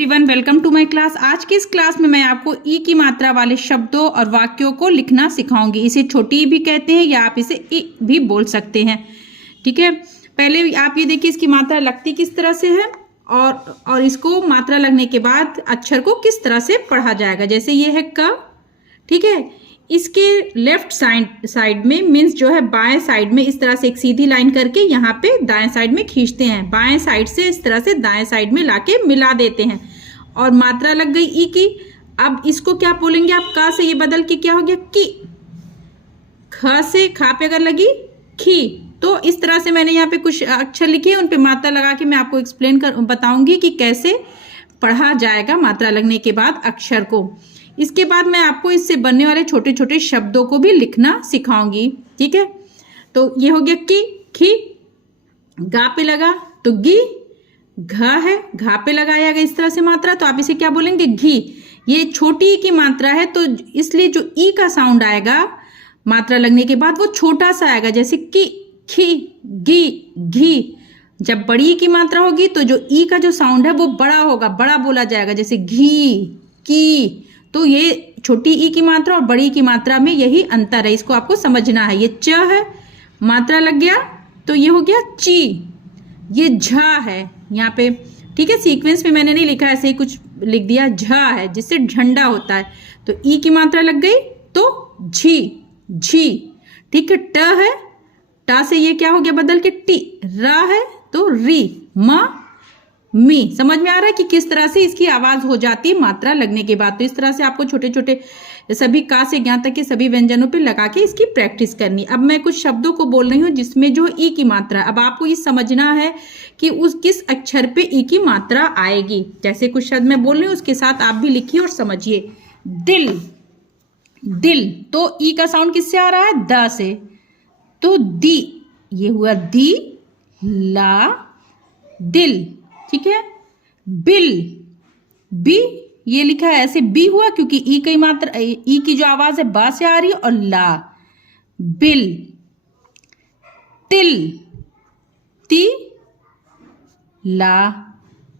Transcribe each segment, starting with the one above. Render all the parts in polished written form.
Everyone, welcome to my class. आज की इस क्लास में मैं आपको ई की मात्रा वाले शब्दों और वाक्यों को लिखना सिखाऊंगी। इसे छोटी भी कहते हैं या आप इसे ई भी बोल सकते हैं। ठीक है, पहले आप ये देखिए इसकी मात्रा लगती किस तरह से है और इसको मात्रा लगने के बाद अक्षर को किस तरह से पढ़ा जाएगा। जैसे ये है क, ठीक है, इसके लेफ्ट साइड में मीन्स जो है बाएं साइड में इस तरह से एक सीधी लाइन करके यहाँ पे दाएं साइड में खींचते हैं, बाएं साइड से इस तरह से दाएं साइड में लाके मिला देते हैं और मात्रा लग गई ई की। अब इसको क्या बोलेंगे आप, का से ये बदल के क्या हो गया की, ख से खा पे अगर लगी खी। तो इस तरह से मैंने यहाँ पे कुछ अक्षर लिखे, उन पे मात्रा लगा के मैं आपको एक्सप्लेन कर बताऊंगी कि कैसे पढ़ा जाएगा मात्रा लगने के बाद अक्षर को। इसके बाद मैं आपको इससे बनने वाले छोटे छोटे शब्दों को भी लिखना सिखाऊंगी। ठीक है, तो ये हो गया की, खी, गा पे लगा तो गी, घ है घा पे लगाया गया इस तरह से मात्रा, तो आप इसे क्या बोलेंगे घी। ये छोटी ई की मात्रा है तो इसलिए जो ई का साउंड आएगा मात्रा लगने के बाद वो छोटा सा आएगा, जैसे की, खी, गी, घी। जब बड़ी ई की मात्रा होगी तो जो ई का जो साउंड है वो बड़ा होगा, बड़ा बोला जाएगा, जैसे घी, की। तो ये छोटी ई की मात्रा और बड़ी की मात्रा में यही अंतर है, इसको आपको समझना है। ये च है, मात्रा लग गया तो ये हो गया ची। ये झ है यहाँ पे, ठीक है, सीक्वेंस में मैंने नहीं लिखा, ऐसे ही कुछ लिख दिया। झ है जिससे झंडा होता है, तो ई की मात्रा लग गई तो झी, झी। ठीक है, ट है, टा से ये क्या हो गया बदल के टी। रा है तो री, म, मी। समझ में आ रहा है कि किस तरह से इसकी आवाज हो जाती है मात्रा लगने के बाद। तो इस तरह से आपको छोटे छोटे सभी का से ज्ञान तक के सभी व्यंजनों पे लगा के इसकी प्रैक्टिस करनी। अब मैं कुछ शब्दों को बोल रही हूँ जिसमें जो ई की मात्रा, अब आपको ये समझना है कि उस किस अक्षर पे ई की मात्रा आएगी। जैसे कुछ शब्द मैं बोल रही हूँ उसके साथ आप भी लिखिए और समझिए। दिल, दिल, तो ई का साउंड किससे आ रहा है, द से, तो दी, ये हुआ दी, ला, दिल। ठीक है, बिल, बी, ये लिखा है ऐसे बी हुआ क्योंकि ई की मात्रा, ई की जो आवाज है बा से आ रही है, और ला, बिल। तिल, ती, ला,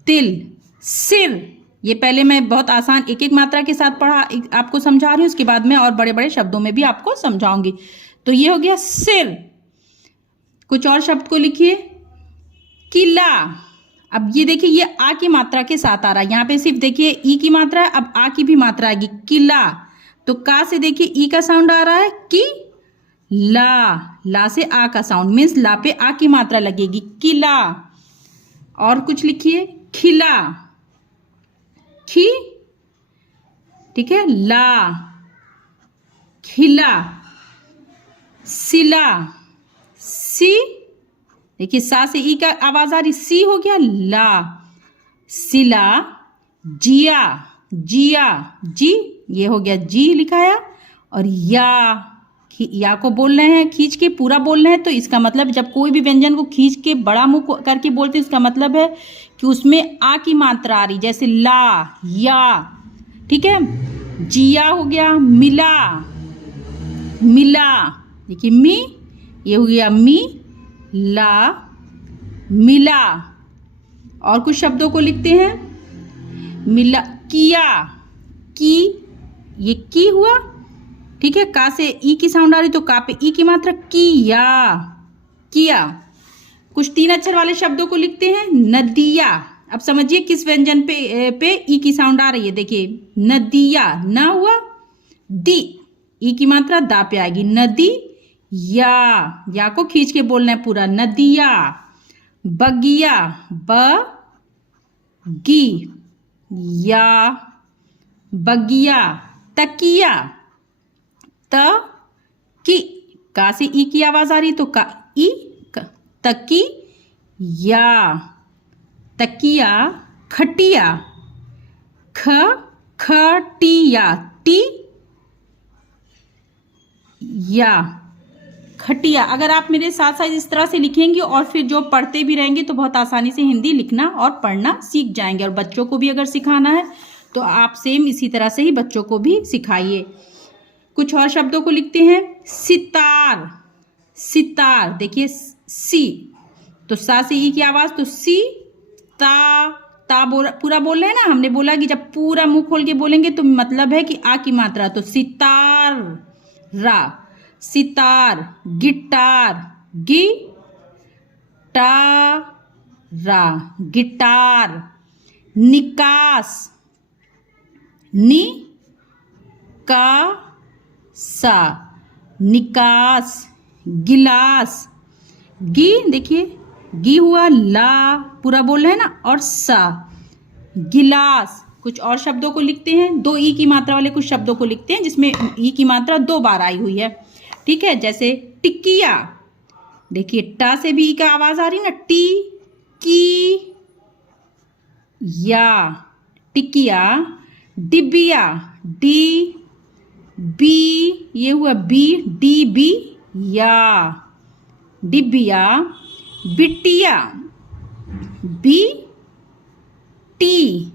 तिल। सिर, ये पहले मैं बहुत आसान एक एक मात्रा के साथ पढ़ा आपको समझा रही हूं, उसके बाद मैं और बड़े बड़े शब्दों में भी आपको समझाऊंगी। तो ये हो गया सिर। कुछ और शब्द को लिखिए। किला, अब ये देखिए ये आ की मात्रा के साथ आ रहा है, यहाँ पे सिर्फ देखिए ई की मात्रा है, अब आ की भी मात्रा आएगी, किला। तो का से देखिए ई का साउंड आ रहा है की, ला से आ का साउंड, मीन्स ला पे आ की मात्रा लगेगी, किला। और कुछ लिखिए, खिला, खी, ठीक है, ला, खिला। सिला, सी, देखिए सा से ई का आवाज आ रही, सी हो गया, ला, सिला। जिया, जिया, जी, ये हो गया जी लिखाया। और या को बोल रहे हैं खींच के, पूरा बोल रहे हैं, तो इसका मतलब जब कोई भी व्यंजन को खींच के बड़ा मुंह करके बोलते हैं उसका मतलब है कि उसमें आ की मात्रा आ रही, जैसे ला, या। ठीक है, जिया हो गया, मिला, मिला, देखिए मी, ये हो गया मी, ला, मिला। और कुछ शब्दों को लिखते हैं। मिला, किया, की, ये की हुआ, ठीक है, का से ई की साउंड आ रही तो का पे ई की मात्रा, किया, किया। कुछ तीन अक्षर वाले शब्दों को लिखते हैं। नदिया, अब समझिए किस व्यंजन पे ई की साउंड आ रही है। देखिए नदिया, ना हुआ, दी, ई की मात्रा दा पे आएगी, नदी, या को खींच के बोलना है पूरा, नदिया। बगिया, ब, गी, या, बगिया। तकिया, त, की, का से ई की आवाज आ रही तो का, ई, तकी, या, तकिया। खटिया, ख, खटिया, टी, या, खटिया। अगर आप मेरे साथ साथ इस तरह से लिखेंगे और फिर जो पढ़ते भी रहेंगे तो बहुत आसानी से हिंदी लिखना और पढ़ना सीख जाएंगे। और बच्चों को भी अगर सिखाना है तो आप सेम इसी तरह से ही बच्चों को भी सिखाइए। कुछ और शब्दों को लिखते हैं। सितार, सितार, देखिए सी, तो सा से ई की आवाज, तो सी, ता, पूरा बोल रहे हैं ना, हमने बोला कि जब पूरा मुंह खोल के बोलेंगे तो मतलब है कि आ की मात्रा, तो सितार रा, सितार, गिटार गी टा रा, गिटार, निकास नि का सा, निकास, गिलास, गी देखिए गी हुआ, ला पूरा बोल रहे हैं ना, और सा, गिलास। कुछ और शब्दों को लिखते हैं, दो ई की मात्रा वाले कुछ शब्दों को लिखते हैं जिसमें ई की मात्रा 2 बार आई हुई है, ठीक है। जैसे टिकिया, देखिए टा से भी ई का आवाज आ रही है ना, टी की या, टिकिया। डिबिया, डी बी, ये हुआ बी, डी बी या, डिबिया। बिटिया, बी टी,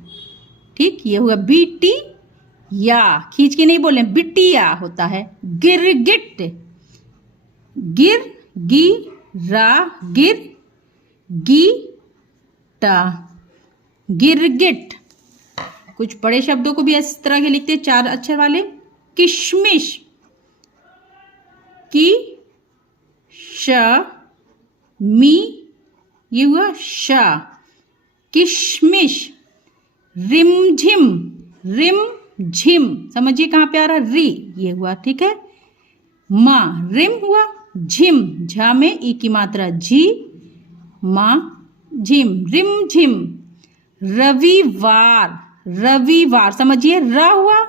ठीक, ये हुआ बी टी या, खींच के नहीं बोले, बिटिया होता है। गिरगिट, गिर गी रा, गिर गी टा, गिरगिट। कुछ बड़े शब्दों को भी इस तरह के लिखते हैं 4 अक्षर वाले। किशमिश, की श मी, ये हुआ शा, किशमिश। रिमझिम, रिम झिम, समझिए कहाँ पे आ रहा, री, ये हुआ, ठीक है। माँ, रिम हुआ, झिम, झा में ई की मात्रा, झी, माँ, झिम, रिम झिम। रविवार, रविवार, समझिए रा हुआ,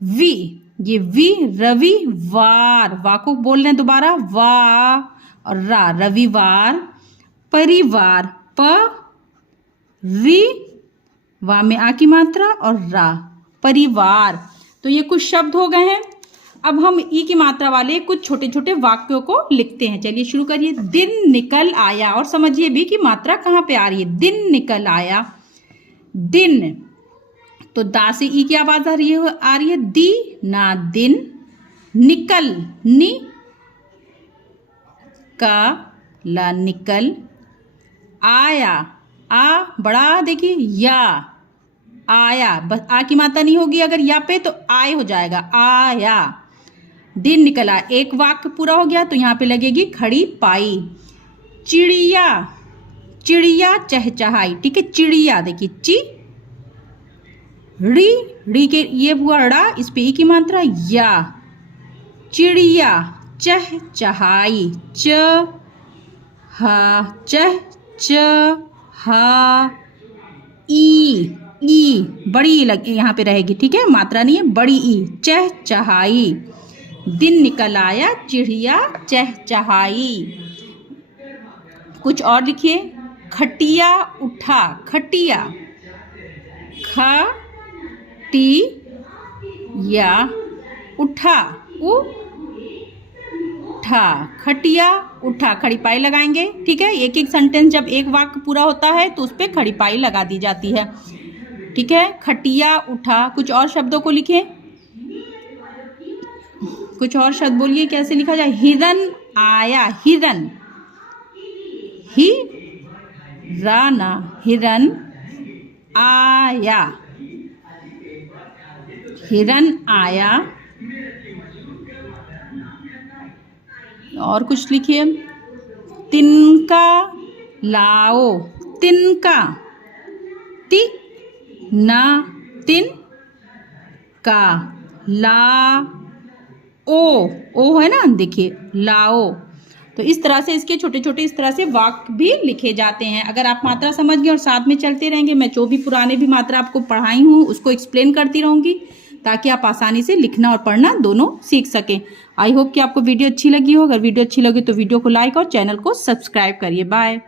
वी, ये वी, रविवार, वा को बोल रहे हैं दोबारा, वा और रा, रविवार। परिवार, प री, वा में आ की मात्रा और रा, परिवार। तो ये कुछ शब्द हो गए हैं। अब हम ई की मात्रा वाले कुछ छोटे छोटे वाक्यों को लिखते हैं। चलिए शुरू करिए। दिन निकल आया, और समझिए भी कि मात्रा कहाँ पे आ रही है। दिन निकल आया, दिन, तो दा से ई की आवाज आ रही है, दी ना, दिन। निकल, नि का ला, निकल। आया, आ बड़ा देखिए, या, आया, बस आ की मात्रा नहीं होगी अगर या पे, तो आय हो जाएगा, आया। दिन निकल आया, एक वाक्य पूरा हो गया, तो यहाँ पे लगेगी खड़ी पाई। चिड़िया, चिड़िया चहचहाई, ठीक है, चिड़िया देखिए, ची, री, री के ये हुआ ड़ा, इस पे ई की मात्रा या। चिड़िया चहचहाई, च हा, चह च हा, ई बड़ी लगे यहाँ पे रहेगी, ठीक है, मात्रा नहीं है, बड़ी ई, चहचहाई। दिन निकल आया, चिड़िया चहचहाई। कुछ और लिखिए। खटिया उठा, खटिया, ख टी या, उठा, उठा, खटिया उठा, खड़ी पाई लगाएंगे, ठीक है। एक एक सेंटेंस जब एक वाक्य पूरा होता है तो उस पर खड़ी पाई लगा दी जाती है, ठीक है। खटिया उठा। कुछ और शब्दों को लिखें, कुछ और शब्द बोलिए, कैसे लिखा जाए। हिरन आया, हिरन, ही राना, हिरन आया, हिरन आया। और कुछ लिखिए। तिनका लाओ, तिनका, ति ना, तिन का, ला ओ है ना, देखिए लाओ। तो इस तरह से इसके छोटे छोटे इस तरह से वाक्य भी लिखे जाते हैं। अगर आप मात्रा समझ गए और साथ में चलते रहेंगे, मैं जो भी पुराने भी मात्रा आपको पढ़ाई हूँ उसको एक्सप्लेन करती रहूँगी, ताकि आप आसानी से लिखना और पढ़ना दोनों सीख सकें। आई होप कि आपको वीडियो अच्छी लगी हो। अगर वीडियो अच्छी लगी तो वीडियो को लाइक और चैनल को सब्सक्राइब करिए। बाय।